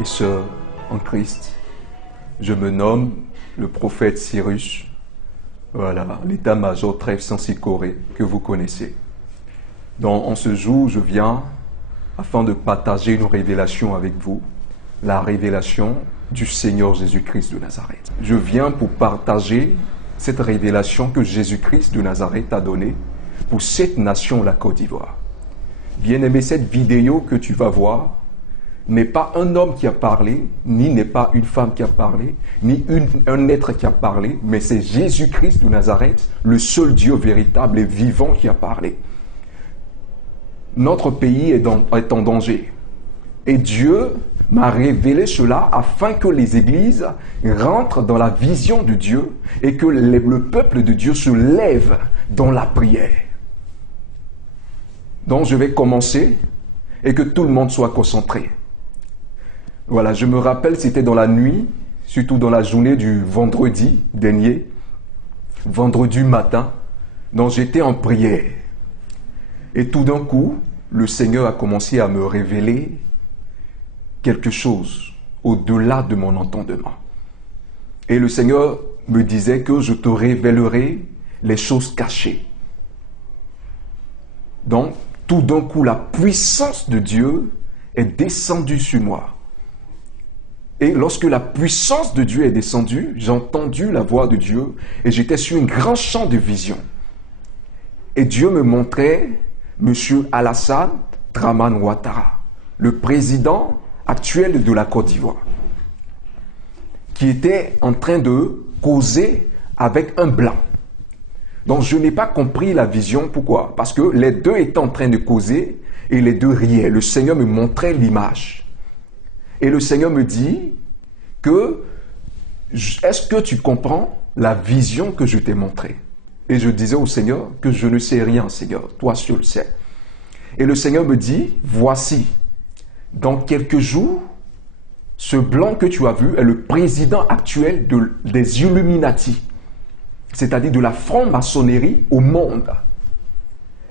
et sœurs en Christ. Je me nomme le prophète Cyrus, voilà, l'état-major Trèves Sensicoré que vous connaissez. Donc, en ce jour, je viens afin de partager une révélation avec vous, la révélation du Seigneur Jésus-Christ de Nazareth. Je viens pour partager cette révélation que Jésus-Christ de Nazareth a donnée pour cette nation, la Côte d'Ivoire. Bien-aimé, cette vidéo que tu vas voir n'est pas un homme qui a parlé, ni n'est pas une femme qui a parlé, ni un être qui a parlé, mais c'est Jésus-Christ de Nazareth, le seul Dieu véritable et vivant qui a parlé. Notre pays est en danger. Et Dieu m'a révélé cela afin que les églises rentrent dans la vision de Dieu et que le peuple de Dieu se lève dans la prière. Donc je vais commencer et que tout le monde soit concentré. Voilà, je me rappelle, c'était dans la nuit, surtout dans la journée du vendredi dernier, vendredi matin, donc j'étais en prière. Et tout d'un coup, le Seigneur a commencé à me révéler quelque chose au-delà de mon entendement. Et le Seigneur me disait que je te révélerai les choses cachées. Donc, tout d'un coup, la puissance de Dieu est descendue sur moi. Et lorsque la puissance de Dieu est descendue, j'ai entendu la voix de Dieu et j'étais sur un grand champ de vision. Et Dieu me montrait M. Alassane Dramane Ouattara, le président actuel de la Côte d'Ivoire, qui était en train de causer avec un blanc. Donc je n'ai pas compris la vision. Pourquoi? Parce que les deux étaient en train de causer et les deux riaient. Le Seigneur me montrait l'image. Et le Seigneur me dit que est-ce que tu comprends la vision que je t'ai montrée? Et je disais au Seigneur que je ne sais rien, Seigneur, toi seul sais. Et le Seigneur me dit, voici, dans quelques jours, ce blanc que tu as vu est le président actuel des Illuminati, c'est-à-dire de la franc-maçonnerie au monde.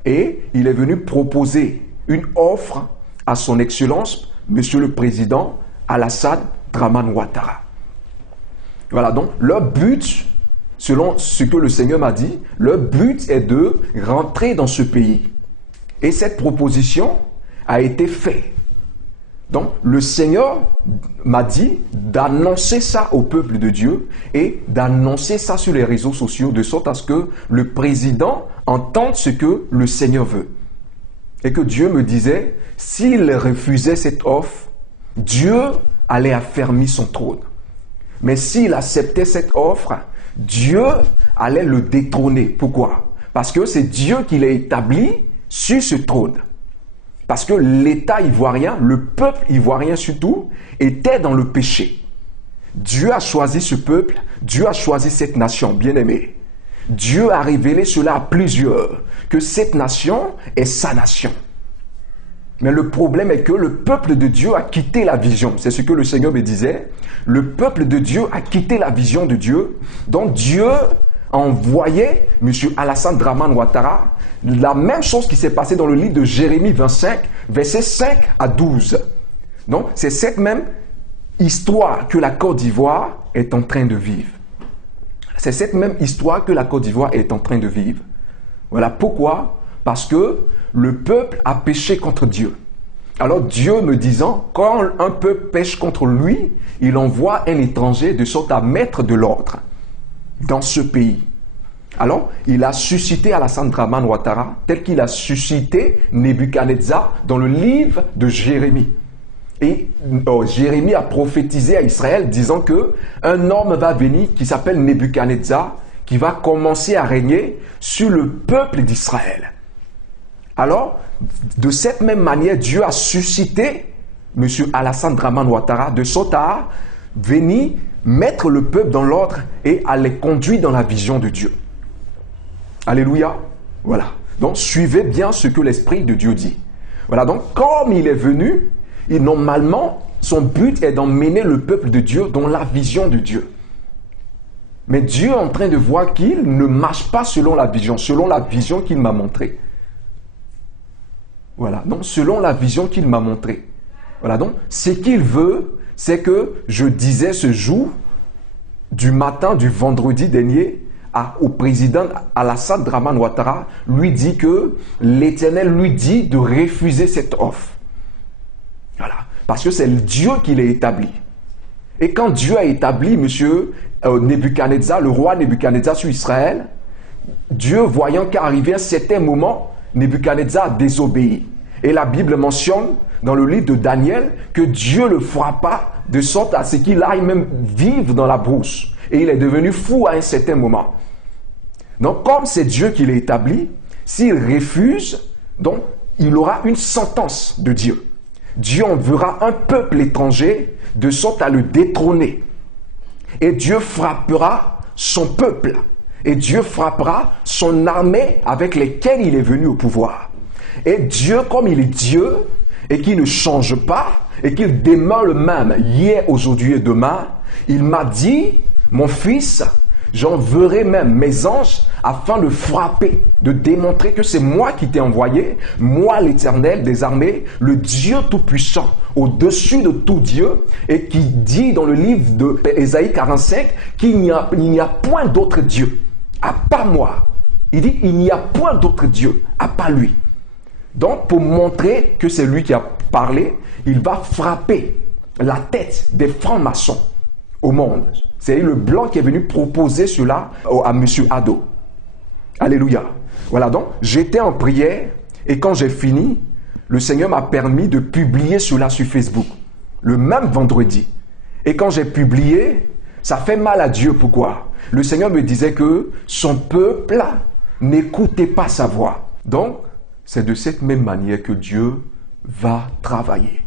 Et il est venu proposer une offre à son Excellence, Monsieur le Président Alassane Dramane Ouattara. Voilà, donc leur but, selon ce que le Seigneur m'a dit, leur but est de rentrer dans ce pays. Et cette proposition a été faite. Donc, le Seigneur m'a dit d'annoncer ça au peuple de Dieu et d'annoncer ça sur les réseaux sociaux de sorte à ce que le président entende ce que le Seigneur veut. Et que Dieu me disait, s'il refusait cette offre, Dieu allait affermir son trône. Mais s'il acceptait cette offre, Dieu allait le détrôner. Pourquoi? Parce que c'est Dieu qui l'a établi sur ce trône. Parce que l'État ivoirien, le peuple ivoirien surtout, était dans le péché. Dieu a choisi ce peuple, Dieu a choisi cette nation, bien-aimée. Dieu a révélé cela à plusieurs, que cette nation est sa nation. Mais le problème est que le peuple de Dieu a quitté la vision. C'est ce que le Seigneur me disait. Le peuple de Dieu a quitté la vision de Dieu. Donc Dieu a envoyé M. Alassane Dramane Ouattara. La même chose qui s'est passée dans le livre de Jérémie 25, versets 5 à 12. Donc c'est cette même histoire que la Côte d'Ivoire est en train de vivre. C'est cette même histoire que la Côte d'Ivoire est en train de vivre. Voilà pourquoi. Parce que le peuple a péché contre Dieu. Alors Dieu me disant, quand un peuple pêche contre lui, il envoie un étranger de sorte à mettre de l'ordre dans ce pays. Alors, il a suscité Alassane Dramane Ouattara tel qu'il a suscité Nebuchadnezzar dans le livre de Jérémie. Et Jérémie a prophétisé à Israël disant que un homme va venir qui s'appelle Nebuchadnezzar, qui va commencer à régner sur le peuple d'Israël. Alors, de cette même manière, Dieu a suscité M. Alassane Dramane Ouattara de sorte à venir mettre le peuple dans l'ordre et à les conduire dans la vision de Dieu. Alléluia. Voilà. Donc, suivez bien ce que l'Esprit de Dieu dit. Voilà. Donc, comme il est venu, normalement, son but est d'emmener le peuple de Dieu dans la vision de Dieu. Mais Dieu est en train de voir qu'il ne marche pas selon la vision qu'il m'a montrée. Voilà, donc selon la vision qu'il m'a montrée. Voilà, donc ce qu'il veut, c'est que je disais ce jour, du matin du vendredi dernier, au président Alassane Dramane Ouattara, lui dit que l'Éternel lui dit de refuser cette offre. Voilà. Parce que c'est Dieu qui l'a établi. Et quand Dieu a établi Nebuchadnezzar, le roi Nebuchadnezzar sur Israël, Dieu, voyant qu'arrivait un certain moment, Nebuchadnezzar a désobéi. Et la Bible mentionne dans le livre de Daniel que Dieu le frappa de sorte à ce qu'il aille même vivre dans la brousse. Et il est devenu fou à un certain moment. Donc, comme c'est Dieu qui l'a établi, s'il refuse, donc, il aura une sentence de Dieu. Dieu enverra un peuple étranger de sorte à le détrôner. Et Dieu frappera son peuple. Et Dieu frappera son armée avec lesquelles il est venu au pouvoir. Et Dieu, comme il est Dieu, et qu'il ne change pas, et qu'il demeure le même hier, aujourd'hui et demain, il m'a dit, mon fils, j'enverrai même mes anges afin de frapper, de démontrer que c'est moi qui t'ai envoyé, moi l'Éternel des armées, le Dieu tout-puissant, au-dessus de tout Dieu, et qui dit dans le livre d'Ésaïe 45 qu'il n'y a point d'autre Dieu, à part moi. Il dit, il n'y a point d'autre Dieu, à part lui. Donc, pour montrer que c'est lui qui a parlé, il va frapper la tête des francs-maçons au monde. C'est le blanc qui est venu proposer cela à M. Ado. Alléluia. Voilà, donc j'étais en prière et quand j'ai fini, le Seigneur m'a permis de publier cela sur Facebook, le même vendredi. Et quand j'ai publié, ça fait mal à Dieu. Pourquoi? Le Seigneur me disait que son peuple n'écoutait pas sa voix. Donc, c'est de cette même manière que Dieu va travailler.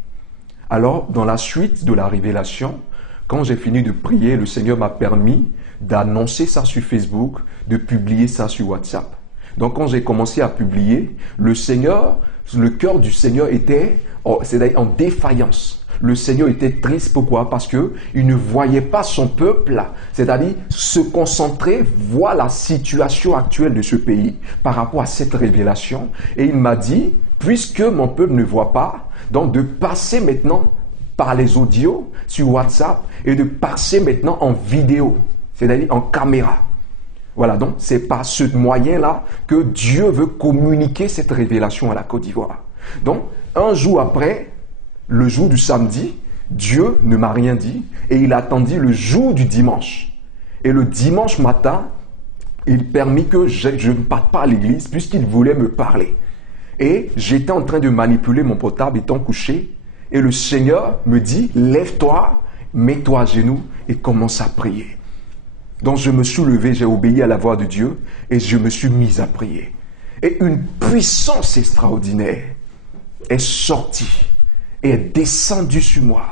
Alors, dans la suite de la révélation, quand j'ai fini de prier, le Seigneur m'a permis d'annoncer ça sur Facebook, de publier ça sur WhatsApp. Donc, quand j'ai commencé à publier, le cœur du Seigneur était en défaillance. Le Seigneur était triste. Pourquoi? Parce qu'il ne voyait pas son peuple, c'est-à-dire se concentrer, voir la situation actuelle de ce pays par rapport à cette révélation. Et il m'a dit, puisque mon peuple ne voit pas, donc de passer maintenant par les audios sur WhatsApp et de passer maintenant en vidéo, c'est-à-dire en caméra. Voilà, donc c'est par ce moyen-là que Dieu veut communiquer cette révélation à la Côte d'Ivoire. Donc, un jour après, le jour du samedi, Dieu ne m'a rien dit et il attendit le jour du dimanche. Et le dimanche matin, il permit que je ne parte pas à l'église puisqu'il voulait me parler. Et j'étais en train de manipuler mon portable étant couché et le Seigneur me dit, lève-toi, mets-toi à genoux et commence à prier. Donc je me suis levé, j'ai obéi à la voix de Dieu et je me suis mis à prier. Et une puissance extraordinaire est sortie et est descendue sur moi.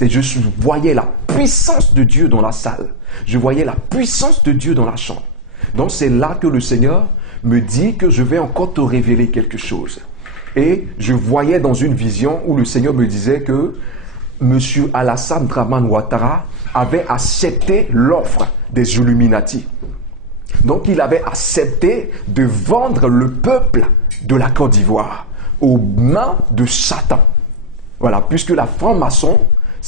Je voyais la puissance de Dieu dans la salle. Je voyais la puissance de Dieu dans la chambre. Donc c'est là que le Seigneur me dit que je vais encore te révéler quelque chose. Et je voyais dans une vision où le Seigneur me disait que M. Alassane Dramane Ouattara avait accepté l'offre des Illuminati. Donc il avait accepté de vendre le peuple de la Côte d'Ivoire aux mains de Satan. Voilà, puisque la franc-maçon,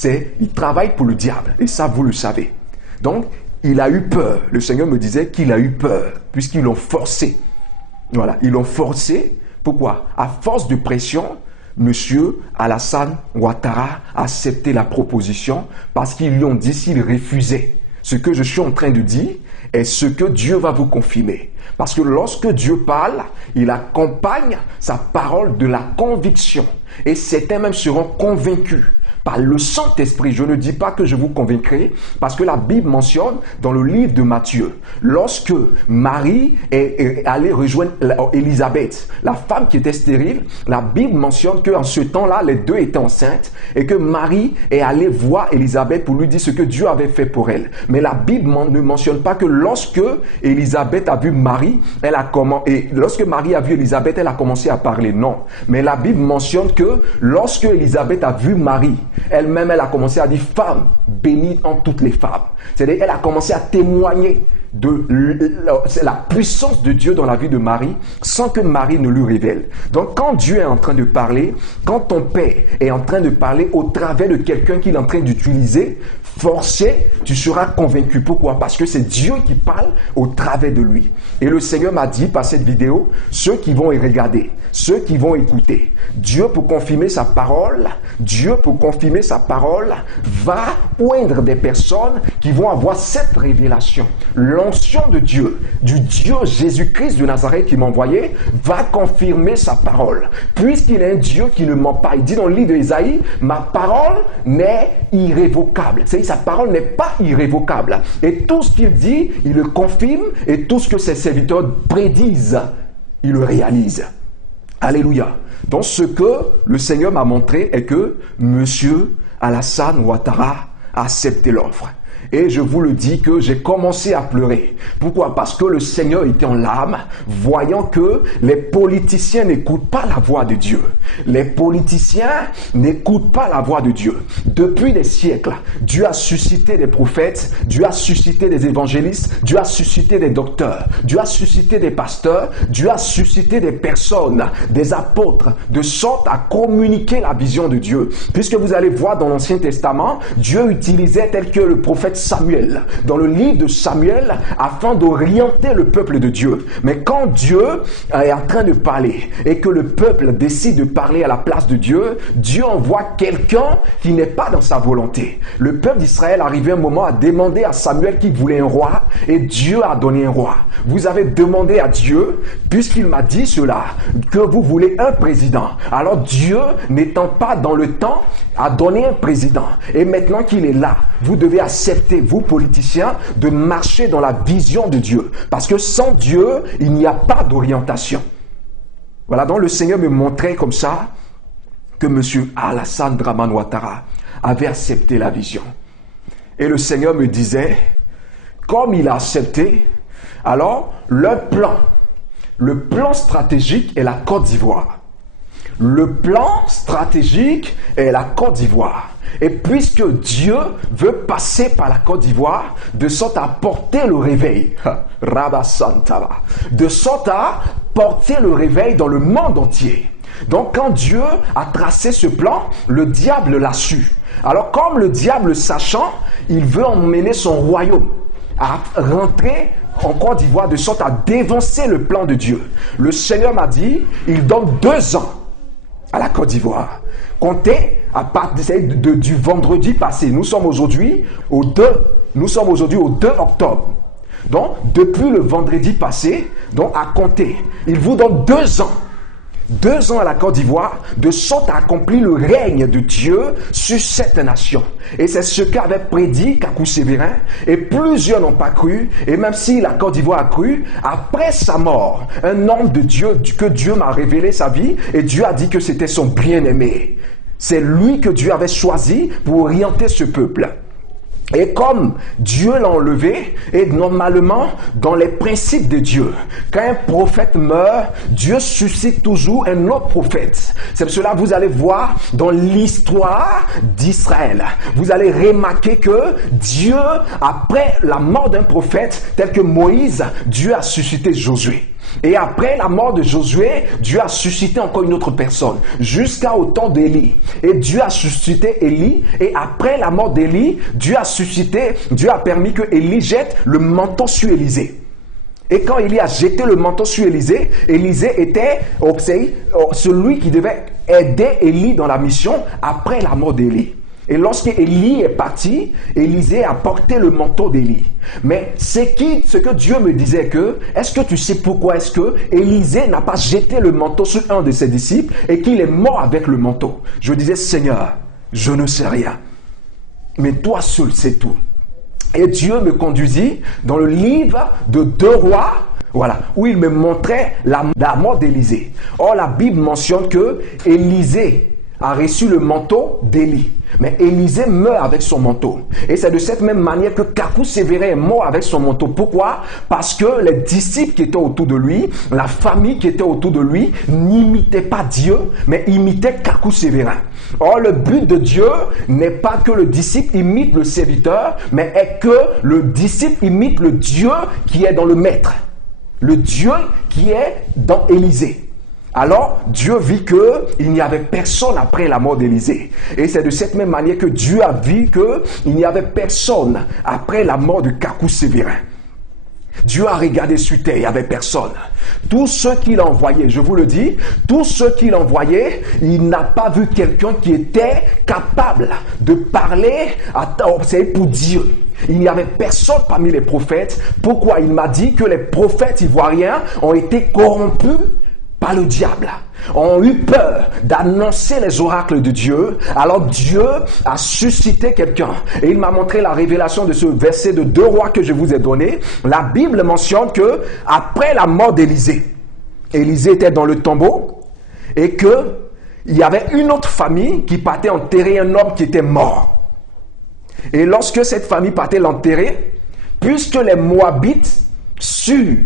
il travaille pour le diable. Et ça, vous le savez. Donc, il a eu peur. Le Seigneur me disait qu'il a eu peur, puisqu'ils l'ont forcé. Voilà, ils l'ont forcé. Pourquoi? À force de pression, M. Alassane Ouattara a accepté la proposition parce qu'ils lui ont dit s'il refusait. Ce que je suis en train de dire est ce que Dieu va vous confirmer. Parce que lorsque Dieu parle, il accompagne sa parole de la conviction. Et certains même seront convaincus par le Saint-Esprit. Je ne dis pas que je vous convaincrai, parce que la Bible mentionne dans le livre de Matthieu, lorsque Marie est allée rejoindre Élisabeth, la femme qui était stérile, la Bible mentionne qu'en ce temps-là, les deux étaient enceintes et que Marie est allée voir Élisabeth pour lui dire ce que Dieu avait fait pour elle. Mais la Bible ne mentionne pas que lorsque Élisabeth a vu Marie, lorsque Marie a vu Élisabeth, elle a commencé à parler. Non. Mais la Bible mentionne que lorsque Élisabeth a vu Marie, elle-même, elle a commencé à dire « femme, bénie en toutes les femmes ». C'est-à-dire, elle a commencé à témoigner c'est la puissance de Dieu dans la vie de Marie sans que Marie ne lui révèle. Donc quand Dieu est en train de parler, quand ton Père est en train de parler au travers de quelqu'un qu'il est en train d'utiliser, forcé, tu seras convaincu. Pourquoi? Parce que c'est Dieu qui parle au travers de lui. Et le Seigneur m'a dit par cette vidéo, ceux qui vont y regarder, ceux qui vont écouter, Dieu pour confirmer sa parole, va oindre des personnes qui vont avoir cette révélation. L'onction de Dieu, du Dieu Jésus-Christ de Nazareth qui m'a envoyé, va confirmer sa parole. Puisqu'il est un Dieu qui ne ment pas. Il dit dans le livre d'Ésaïe, ma parole n'est irrévocable. C'est-à-dire sa parole n'est pas irrévocable. Et tout ce qu'il dit, il le confirme, et tout ce que ses serviteurs prédisent, il le réalise. Alléluia. Donc ce que le Seigneur m'a montré est que M. Alassane Ouattara a accepté l'offre. Et je vous le dis que j'ai commencé à pleurer. Pourquoi? Parce que le Seigneur était en larmes, voyant que les politiciens n'écoutent pas la voix de Dieu. Les politiciens n'écoutent pas la voix de Dieu. Depuis des siècles, Dieu a suscité des prophètes, Dieu a suscité des évangélistes, Dieu a suscité des docteurs, Dieu a suscité des pasteurs, Dieu a suscité des personnes, des apôtres, de sorte à communiquer la vision de Dieu. Puisque vous allez voir dans l'Ancien Testament, Dieu utilisait tel que le prophète Samuel, dans le livre de Samuel, afin d'orienter le peuple de Dieu. Mais quand Dieu est en train de parler et que le peuple décide de parler à la place de Dieu, Dieu envoie quelqu'un qui n'est pas dans sa volonté. Le peuple d'Israël arrivait un moment à demander à Samuel qu'il voulait un roi et Dieu a donné un roi. Vous avez demandé à Dieu, puisqu'il m'a dit cela, que vous voulez un président. Alors Dieu, n'étant pas dans le temps, a donné un président. Et maintenant qu'il est là, vous devez accepter, vous politiciens, de marcher dans la vision de Dieu. Parce que sans Dieu, il n'y a pas d'orientation. Voilà, donc le Seigneur me montrait comme ça que M. Alassane Dramane Ouattara avait accepté la vision. Et le Seigneur me disait, comme il a accepté, alors le plan stratégique est la Côte d'Ivoire. Le plan stratégique est la Côte d'Ivoire. Et puisque Dieu veut passer par la Côte d'Ivoire, de sorte à porter le réveil, de sorte à porter le réveil dans le monde entier. Donc quand Dieu a tracé ce plan, le diable l'a su. Alors comme le diable sachant, il veut emmener son royaume à rentrer en Côte d'Ivoire de sorte à dévancer le plan de Dieu. Le Seigneur m'a dit, il donne 2 ans à la Côte d'Ivoire. Comptez à partir du vendredi passé. Nous sommes aujourd'hui au 2 octobre. Donc, depuis le vendredi passé, donc à compter, il vous donne 2 ans. 2 ans à la Côte d'Ivoire, de sorte à accomplir le règne de Dieu sur cette nation. Et c'est ce qu'avait prédit Kakou Sévérin, et plusieurs n'ont pas cru, et même si la Côte d'Ivoire a cru, après sa mort, un homme de Dieu, que Dieu m'a révélé sa vie, et Dieu a dit que c'était son bien-aimé. C'est lui que Dieu avait choisi pour orienter ce peuple. Et comme Dieu l'a enlevé, et normalement, dans les principes de Dieu, quand un prophète meurt, Dieu suscite toujours un autre prophète. C'est pour cela que vous allez voir dans l'histoire d'Israël, vous allez remarquer que Dieu, après la mort d'un prophète tel que Moïse, Dieu a suscité Josué. Et après la mort de Josué, Dieu a suscité encore une autre personne, jusqu'au temps d'Élie. Et Dieu a suscité Élie, et après la mort d'Élie, Dieu a permis que Élie jette le manteau sur Élisée. Et quand Élie a jeté le manteau sur Élisée, Élisée était celui qui devait aider Élie dans la mission après la mort d'Élie. Et lorsque Élie est parti, Élisée a porté le manteau d'Élie. Mais ce que Dieu me disait est-ce que tu sais pourquoi est-ce que Élisée n'a pas jeté le manteau sur un de ses disciples et qu'il est mort avec le manteau? Je disais, Seigneur, je ne sais rien. Mais toi seul sais tout. Et Dieu me conduisit dans le livre de 2 Rois, voilà, où il me montrait la mort d'Élisée. Or, la Bible mentionne que Élisée a reçu le manteau d'Élie. Mais Élisée meurt avec son manteau. Et c'est de cette même manière que Kakou Sévérin est mort avec son manteau. Pourquoi? Parce que les disciples qui étaient autour de lui, la famille qui était autour de lui, n'imitaient pas Dieu, mais imitaient Kakou Sévérin. Or, le but de Dieu n'est pas que le disciple imite le serviteur, mais est que le disciple imite le Dieu qui est dans le maître. Le Dieu qui est dans Élisée. Alors, Dieu vit qu'il n'y avait personne après la mort d'Élisée. Et c'est de cette même manière que Dieu a vu qu'il n'y avait personne après la mort de Kakou Sévérin. Dieu a regardé sur terre, il n'y avait personne. Tous ceux qu'il a envoyés, je vous le dis, tous ceux qu'il a envoyés, il n'a pas vu quelqu'un qui était capable de parler pour Dieu. Il n'y avait personne parmi les prophètes. Pourquoi? Il m'a dit que les prophètes ivoiriens ont été corrompus par le diable, ont eu peur d'annoncer les oracles de Dieu. Alors Dieu a suscité quelqu'un. Et il m'a montré la révélation de ce verset de 2 Rois que je vous ai donné. La Bible mentionne que après la mort d'Élisée, Élisée était dans le tombeau et que il y avait une autre famille qui partait enterrer un homme qui était mort. Et lorsque cette famille partait l'enterrer, puisque les Moabites surent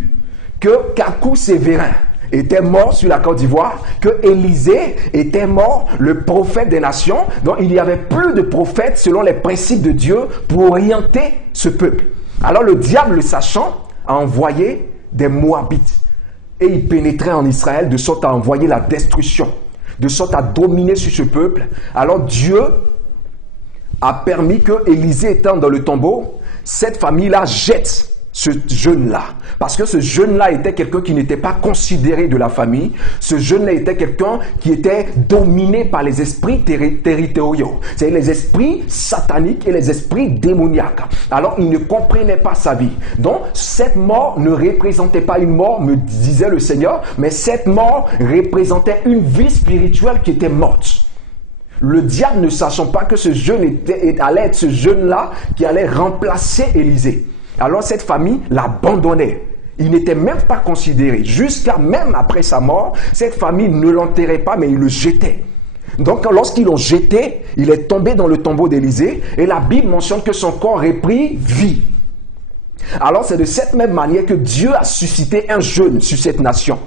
que Kakou Sévérin était mort sur la Côte d'Ivoire, que Élisée était mort, le prophète des nations, donc il n'y avait plus de prophète selon les principes de Dieu pour orienter ce peuple. Alors le diable, le sachant, a envoyé des Moabites et il pénétrait en Israël de sorte à envoyer la destruction, de sorte à dominer sur ce peuple. Alors Dieu a permis que Élisée étant dans le tombeau, cette famille-là jette ce jeune-là. Parce que ce jeune-là était quelqu'un qui n'était pas considéré de la famille. Ce jeune-là était quelqu'un qui était dominé par les esprits territoriaux. C'est les esprits sataniques et les esprits démoniaques. Alors, il ne comprenait pas sa vie. Donc, cette mort ne représentait pas une mort, me disait le Seigneur, mais cette mort représentait une vie spirituelle qui était morte. Le diable, ne sachant pas que ce jeune allait être ce jeune-là qui allait remplacer Élisée. Alors cette famille l'abandonnait. Il n'était même pas considéré. Jusqu'à même après sa mort, cette famille ne l'enterrait pas, mais il le jetait. Donc lorsqu'ils l'ont jeté, il est tombé dans le tombeau d'Élisée et la Bible mentionne que son corps reprit vie. Alors c'est de cette même manière que Dieu a suscité un jeune sur cette nation.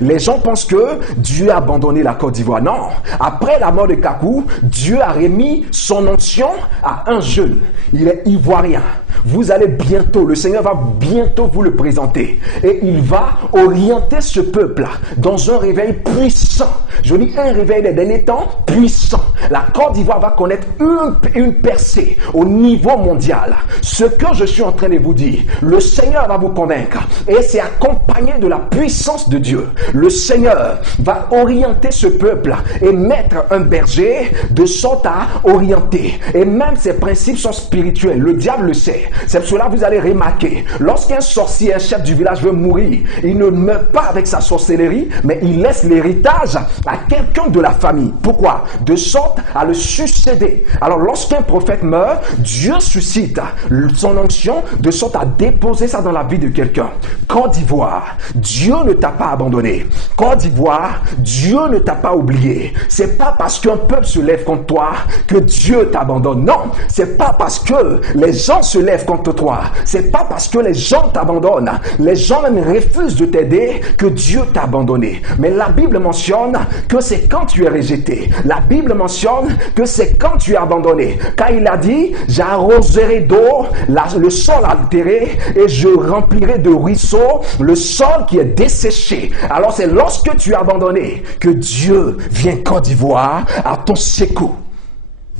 Les gens pensent que Dieu a abandonné la Côte d'Ivoire. Non, après la mort de Kakou, Dieu a remis son onction à un jeune. Il est ivoirien. Vous allez bientôt, le Seigneur va bientôt vous le présenter. Et il va orienter ce peuple dans un réveil puissant. Je dis un réveil des derniers temps puissant. La Côte d'Ivoire va connaître une percée au niveau mondial. Ce que je suis en train de vous dire, le Seigneur va vous convaincre. Et c'est accompagné de la puissance de Dieu. Le Seigneur va orienter ce peuple et mettre un berger de sorte à orienter. Et même ces principes sont spirituels. Le diable le sait. C'est pour cela que vous allez remarquer, lorsqu'un sorcier, un chef du village veut mourir, il ne meurt pas avec sa sorcellerie, mais il laisse l'héritage à quelqu'un de la famille. Pourquoi? De sorte à le succéder. Alors lorsqu'un prophète meurt, Dieu suscite son onction de sorte à déposer ça dans la vie de quelqu'un. Côte d'Ivoire, Dieu ne t'a pas abandonné. Côte d'Ivoire, Dieu ne t'a pas oublié. C'est pas parce qu'un peuple se lève contre toi que Dieu t'abandonne. Non, c'est pas parce que les gens se lèvent contre toi. C'est pas parce que les gens t'abandonnent, les gens même refusent de t'aider que Dieu t'a abandonné. Mais la Bible mentionne que c'est quand tu es rejeté. La Bible mentionne que c'est quand tu es abandonné. Car il a dit, j'arroserai d'eau le sol altéré et je remplirai de ruisseaux le sol qui est desséché. Alors c'est lorsque tu es abandonné que Dieu vient Côte d'Ivoire à ton secours.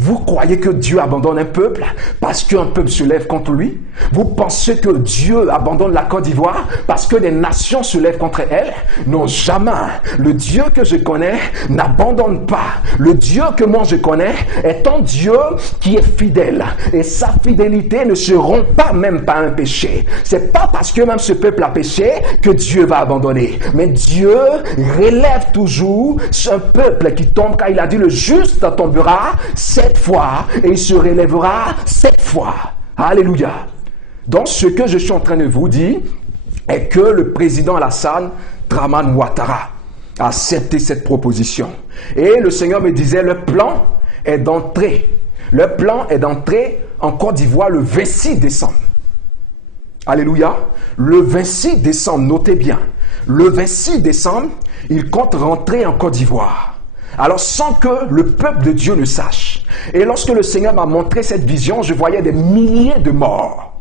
Vous croyez que Dieu abandonne un peuple parce qu'un peuple se lève contre lui? Vous pensez que Dieu abandonne la Côte d'Ivoire parce que des nations se lèvent contre elle? Non, jamais. Le Dieu que je connais n'abandonne pas. Le Dieu que moi je connais est un Dieu qui est fidèle. Et sa fidélité ne se rompt pas même par un péché. C'est pas parce que même ce peuple a péché que Dieu va abandonner. Mais Dieu relève toujours un peuple qui tombe, car il a dit le juste tombera 7 fois et il se relèvera 7 fois. Alléluia. Donc ce que je suis en train de vous dire est que le président Alassane Dramane Ouattara accepté cette proposition. Et le Seigneur me disait, le plan est d'entrer. Le plan est d'entrer en Côte d'Ivoire le 26 décembre. Alléluia. Le 26 décembre, notez bien. Le 26 décembre, il compte rentrer en Côte d'Ivoire. Alors sans que le peuple de Dieu ne sache. Et lorsque le Seigneur m'a montré cette vision, je voyais des milliers de morts.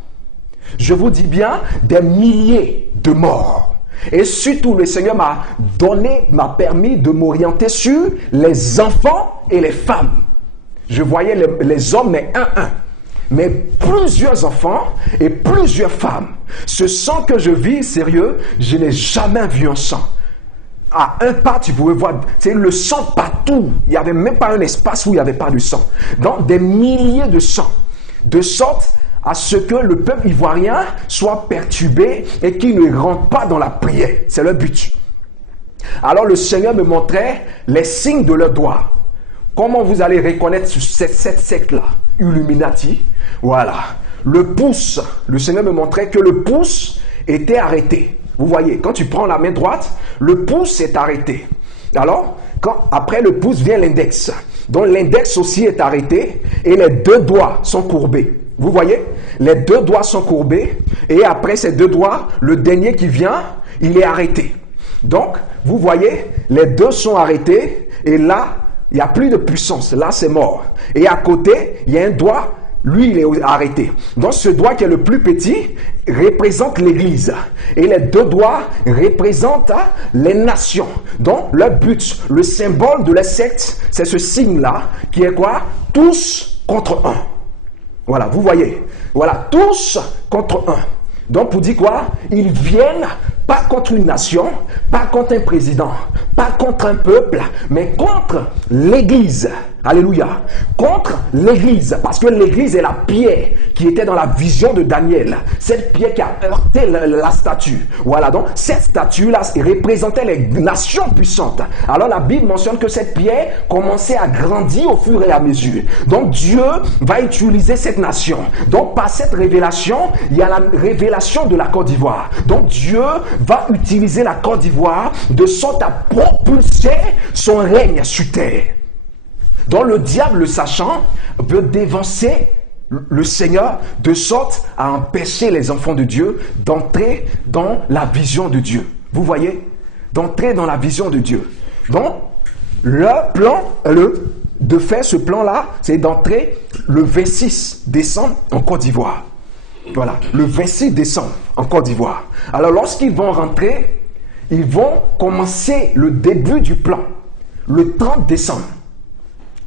Je vous dis bien, des milliers de morts. Et surtout, le Seigneur m'a permis de m'orienter sur les enfants et les femmes. Je voyais les hommes, mais un. Mais plusieurs enfants et plusieurs femmes. Ce sang que je vis, sérieux, je n'ai jamais vu un sang. À un pas, tu pouvais voir, c'est le sang partout. Il n'y avait même pas un espace où il n'y avait pas de sang. Donc, des milliers de sang. De sorte à ce que le peuple ivoirien soit perturbé et qu'il ne rentre pas dans la prière. C'est le but. Alors, le Seigneur me montrait les signes de leurs doigts. Comment vous allez reconnaître cette secte-là? Illuminati. Voilà. Le pouce, le Seigneur me montrait que le pouce était arrêté. Vous voyez, quand tu prends la main droite, le pouce est arrêté. Alors, après le pouce vient l'index. Donc l'index aussi est arrêté et les deux doigts sont courbés. Vous voyez, les deux doigts sont courbés et après ces deux doigts, le dernier qui vient, il est arrêté. Donc, vous voyez, les deux sont arrêtés et là, il n'y a plus de puissance. Là, c'est mort. Et à côté, il y a un doigt. Lui, il est arrêté. Donc, ce doigt qui est le plus petit représente l'Église. Et les deux doigts représentent les nations. Donc, le but, le symbole de la secte, c'est ce signe-là, qui est quoi? Tous contre un. Voilà, vous voyez. Voilà, tous contre un. Donc, pour dire quoi? Ils viennent pas contre une nation, pas contre un président, pas contre un peuple, mais contre l'Église. Alléluia. Contre l'Église. Parce que l'Église est la pierre qui était dans la vision de Daniel. Cette pierre qui a heurté la statue. Voilà, donc cette statue-là représentait les nations puissantes. Alors la Bible mentionne que cette pierre commençait à grandir au fur et à mesure. Donc Dieu va utiliser cette nation. Donc par cette révélation, il y a la révélation de la Côte d'Ivoire. Donc Dieu va utiliser la Côte d'Ivoire de sorte à propulser son règne sur terre. Donc le diable, le sachant, veut dévancer le Seigneur de sorte à empêcher les enfants de Dieu d'entrer dans la vision de Dieu. Vous voyez? D'entrer dans la vision de Dieu. Donc, le plan, de faire ce plan-là, c'est d'entrer le 26 décembre en Côte d'Ivoire. Voilà, le 26 décembre en Côte d'Ivoire. Alors lorsqu'ils vont rentrer, ils vont commencer le début du plan, le 30 décembre.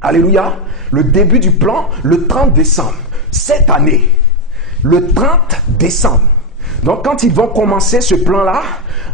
Alléluia. Le début du plan, le 30 décembre. Cette année, le 30 décembre. Donc, quand ils vont commencer ce plan-là,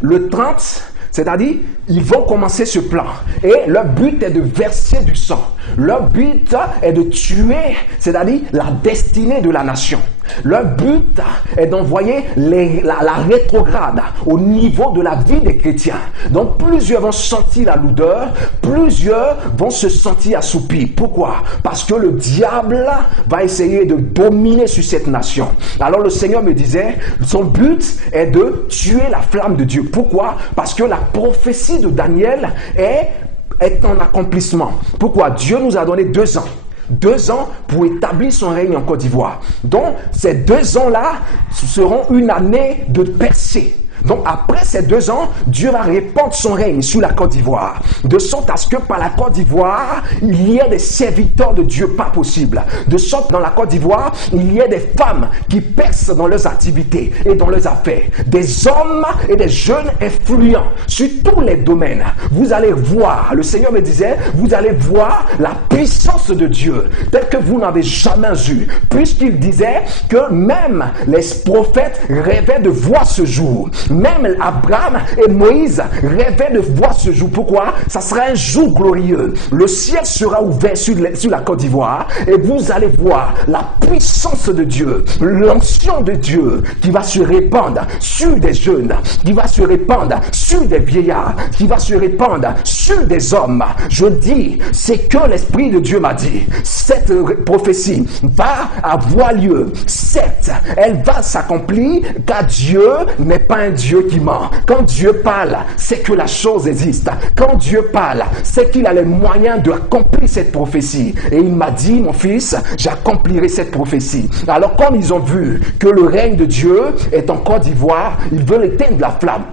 le 30, c'est-à-dire, ils vont commencer ce plan. Et leur but est de verser du sang. Leur but est de tuer, c'est-à-dire, la destinée de la nation. Leur but est d'envoyer la rétrograde au niveau de la vie des chrétiens. Donc plusieurs vont sentir la lourdeur, plusieurs vont se sentir assoupis. Pourquoi? Parce que le diable va essayer de dominer sur cette nation. Alors le Seigneur me disait, son but est de tuer la flamme de Dieu. Pourquoi? Parce que la prophétie de Daniel est en accomplissement. Pourquoi? Dieu nous a donné 2 ans. 2 ans pour établir son règne en Côte d'Ivoire. Donc, ces 2 ans-là seront une année de percée. Donc, après ces 2 ans, Dieu va répandre son règne sur la Côte d'Ivoire. De sorte à ce que par la Côte d'Ivoire, il y ait des serviteurs de Dieu, pas possible. De sorte dans la Côte d'Ivoire, il y ait des femmes qui percent dans leurs activités et dans leurs affaires. Des hommes et des jeunes influents sur tous les domaines. Vous allez voir, le Seigneur me disait, vous allez voir la puissance de Dieu, telle que vous n'avez jamais eu. Puisqu'il disait que même les prophètes rêvaient de voir ce jour. Même Abraham et Moïse rêvaient de voir ce jour. Pourquoi? Ça sera un jour glorieux. Le ciel sera ouvert sur la Côte d'Ivoire et vous allez voir la puissance de Dieu, l'onction de Dieu qui va se répandre sur des jeunes, qui va se répandre sur des vieillards, qui va se répandre sur des hommes. Je dis, c'est que l'Esprit de Dieu m'a dit. Cette prophétie va avoir lieu. Certes, elle va s'accomplir car Dieu n'est pas un Dieu qui ment. Quand Dieu parle, c'est que la chose existe. Quand Dieu parle, c'est qu'il a les moyens d'accomplir cette prophétie. Et il m'a dit, mon fils, j'accomplirai cette prophétie. Alors comme ils ont vu que le règne de Dieu est en Côte d'Ivoire, ils veulent éteindre la flamme.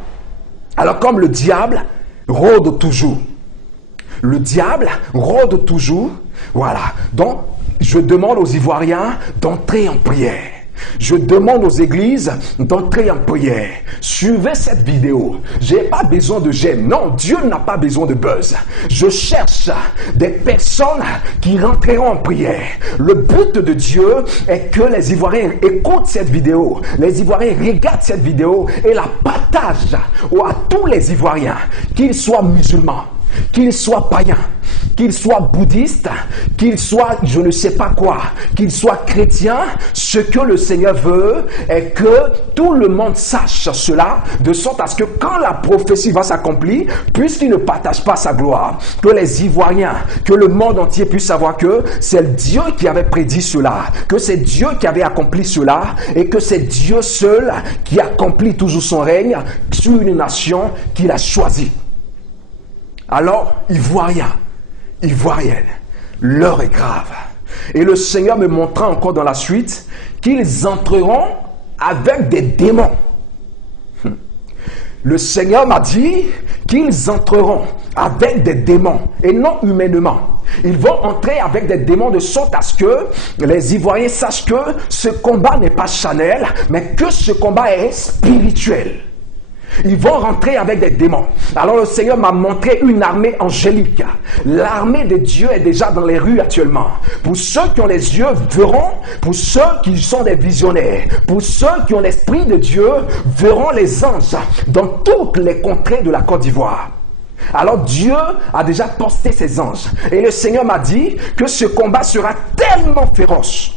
Alors comme le diable rôde toujours. Le diable rôde toujours. Voilà. Donc, je demande aux Ivoiriens d'entrer en prière. Je demande aux églises d'entrer en prière. Suivez cette vidéo. Je n'ai pas besoin de j'aime. Non, Dieu n'a pas besoin de buzz. Je cherche des personnes qui rentreront en prière. Le but de Dieu est que les Ivoiriens écoutent cette vidéo. Les Ivoiriens regardent cette vidéo et la partagent à tous les Ivoiriens, qu'ils soient musulmans, qu'ils soient païens, qu'ils soient bouddhistes, qu'ils soient je ne sais pas quoi, qu'ils soient chrétiens. Ce que le Seigneur veut est que tout le monde sache cela, de sorte à ce que quand la prophétie va s'accomplir, puisqu'il ne partage pas sa gloire, que les Ivoiriens, que le monde entier puisse savoir que c'est Dieu qui avait prédit cela, que c'est Dieu qui avait accompli cela, et que c'est Dieu seul qui accomplit toujours son règne sur une nation qu'il a choisie. Alors, Ivoiriens, Ivoiriennes, l'heure est grave. Et le Seigneur me montra encore dans la suite qu'ils entreront avec des démons. Le Seigneur m'a dit qu'ils entreront avec des démons et non humainement. Ils vont entrer avec des démons de sorte à ce que les Ivoiriens sachent que ce combat n'est pas charnel, mais que ce combat est spirituel. Ils vont rentrer avec des démons. Alors le Seigneur m'a montré une armée angélique. L'armée de Dieu est déjà dans les rues actuellement. Pour ceux qui ont les yeux verront, pour ceux qui sont des visionnaires, pour ceux qui ont l'esprit de Dieu verront les anges dans toutes les contrées de la Côte d'Ivoire. Alors Dieu a déjà posté ses anges. Et le Seigneur m'a dit que ce combat sera tellement féroce.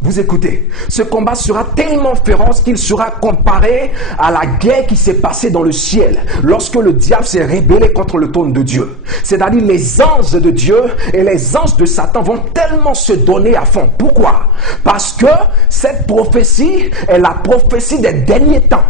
Vous écoutez, ce combat sera tellement féroce qu'il sera comparé à la guerre qui s'est passée dans le ciel lorsque le diable s'est rébellé contre le trône de Dieu. C'est-à-dire les anges de Dieu et les anges de Satan vont tellement se donner à fond. Pourquoi? Parce que cette prophétie est la prophétie des derniers temps.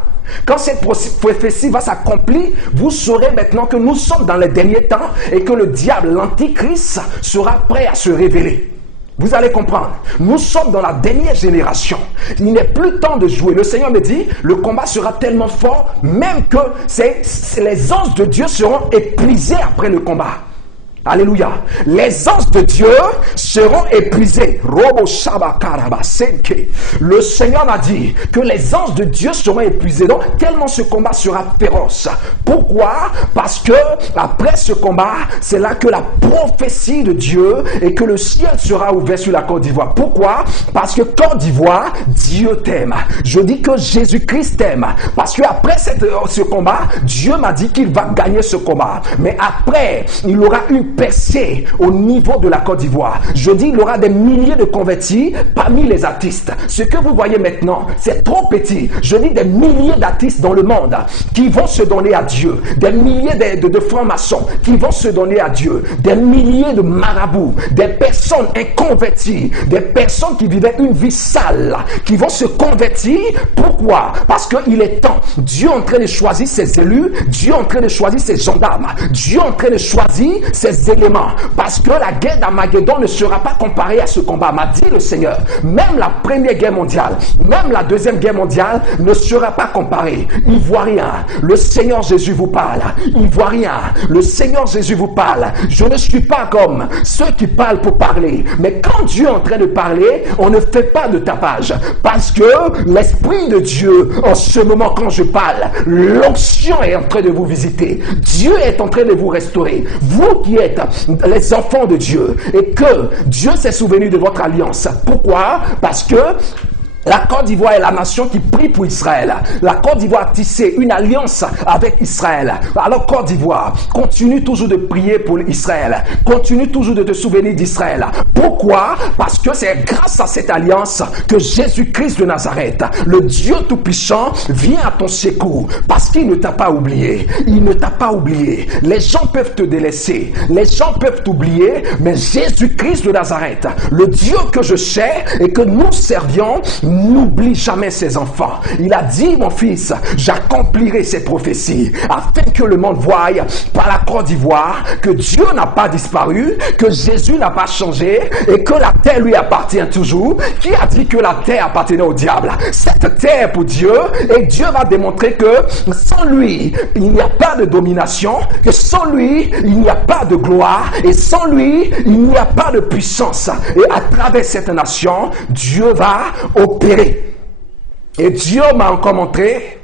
Quand cette prophétie va s'accomplir, vous saurez maintenant que nous sommes dans les derniers temps et que le diable, l'antichrist, sera prêt à se révéler. Vous allez comprendre. Nous sommes dans la dernière génération. Il n'est plus temps de jouer. Le Seigneur me dit, le combat sera tellement fort, même que les anges de Dieu seront épuisés après le combat. Alléluia. Les anges de Dieu seront épuisés. Le Seigneur m'a dit que les anges de Dieu seront épuisés. Donc, tellement ce combat sera féroce. Pourquoi? Parce que après ce combat, c'est là que la prophétie de Dieu et que le ciel sera ouvert sur la Côte d'Ivoire. Pourquoi? Parce que Côte d'Ivoire, Dieu t'aime. Je dis que Jésus-Christ t'aime. Parce que après ce combat, Dieu m'a dit qu'il va gagner ce combat. Mais après, il aura une percée au niveau de la Côte d'Ivoire. Je dis, il y aura des milliers de convertis parmi les artistes. Ce que vous voyez maintenant, c'est trop petit. Je dis des milliers d'artistes dans le monde qui vont se donner à Dieu. Des milliers de francs-maçons qui vont se donner à Dieu. Des milliers de marabouts, des personnes inconverties, des personnes qui vivaient une vie sale, qui vont se convertir. Pourquoi? Parce qu'il est temps. Dieu est en train de choisir ses élus. Dieu est en train de choisir ses gendarmes. Dieu est en train de choisir ses éléments, parce que la guerre d'Armageddon ne sera pas comparée à ce combat, m'a dit le Seigneur. Même la première guerre mondiale, même la deuxième guerre mondiale ne sera pas comparée. Ivoirien, le Seigneur Jésus vous parle. Ivoirien, le Seigneur Jésus vous parle. Je ne suis pas comme ceux qui parlent pour parler, mais quand Dieu est en train de parler, on ne fait pas de tapage, parce que l'Esprit de Dieu, en ce moment quand je parle, l'onction est en train de vous visiter. Dieu est en train de vous restaurer. Vous qui êtes les enfants de Dieu et que Dieu s'est souvenu de votre alliance. Pourquoi? Parce que la Côte d'Ivoire est la nation qui prie pour Israël. La Côte d'Ivoire a tissé une alliance avec Israël. Alors Côte d'Ivoire, continue toujours de prier pour Israël. Continue toujours de te souvenir d'Israël. Pourquoi? Parce que c'est grâce à cette alliance que Jésus-Christ de Nazareth, le Dieu Tout-Puissant, vient à ton secours. Parce qu'il ne t'a pas oublié. Il ne t'a pas oublié. Les gens peuvent te délaisser. Les gens peuvent t'oublier. Mais Jésus-Christ de Nazareth, le Dieu que je sais et que nous servions, n'oublie jamais ses enfants. Il a dit, mon fils, j'accomplirai ces prophéties afin que le monde voie par la Côte d'Ivoire que Dieu n'a pas disparu, que Jésus n'a pas changé et que la terre lui appartient toujours. Qui a dit que la terre appartenait au diable? Cette terre est pour Dieu et Dieu va démontrer que sans lui, il n'y a pas de domination, que sans lui, il n'y a pas de gloire et sans lui, il n'y a pas de puissance. Et à travers cette nation, Dieu va opérer. Et Dieu m'a encore montré